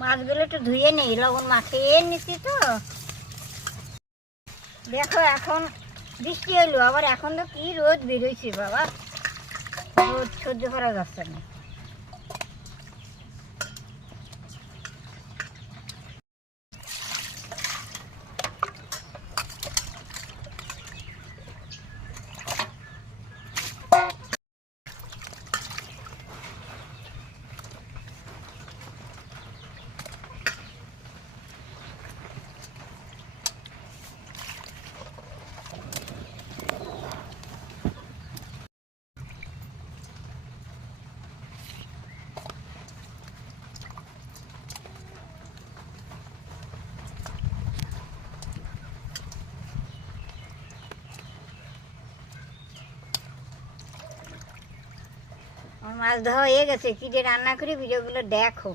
মাছগুলো একটু ধুয়ে নেই, লবণ মাখিয়ে নিচ্ছি তো। দেখো এখন বৃষ্টি হইলো, আবার এখন তো কি রোদ বেরোইছে বাবা, রোদ সহ্য করা যাচ্ছে না। আমার মাছ ধোয়া হয়ে গেছে, কি যে রান্না করি ভিডিওগুলো দেখো।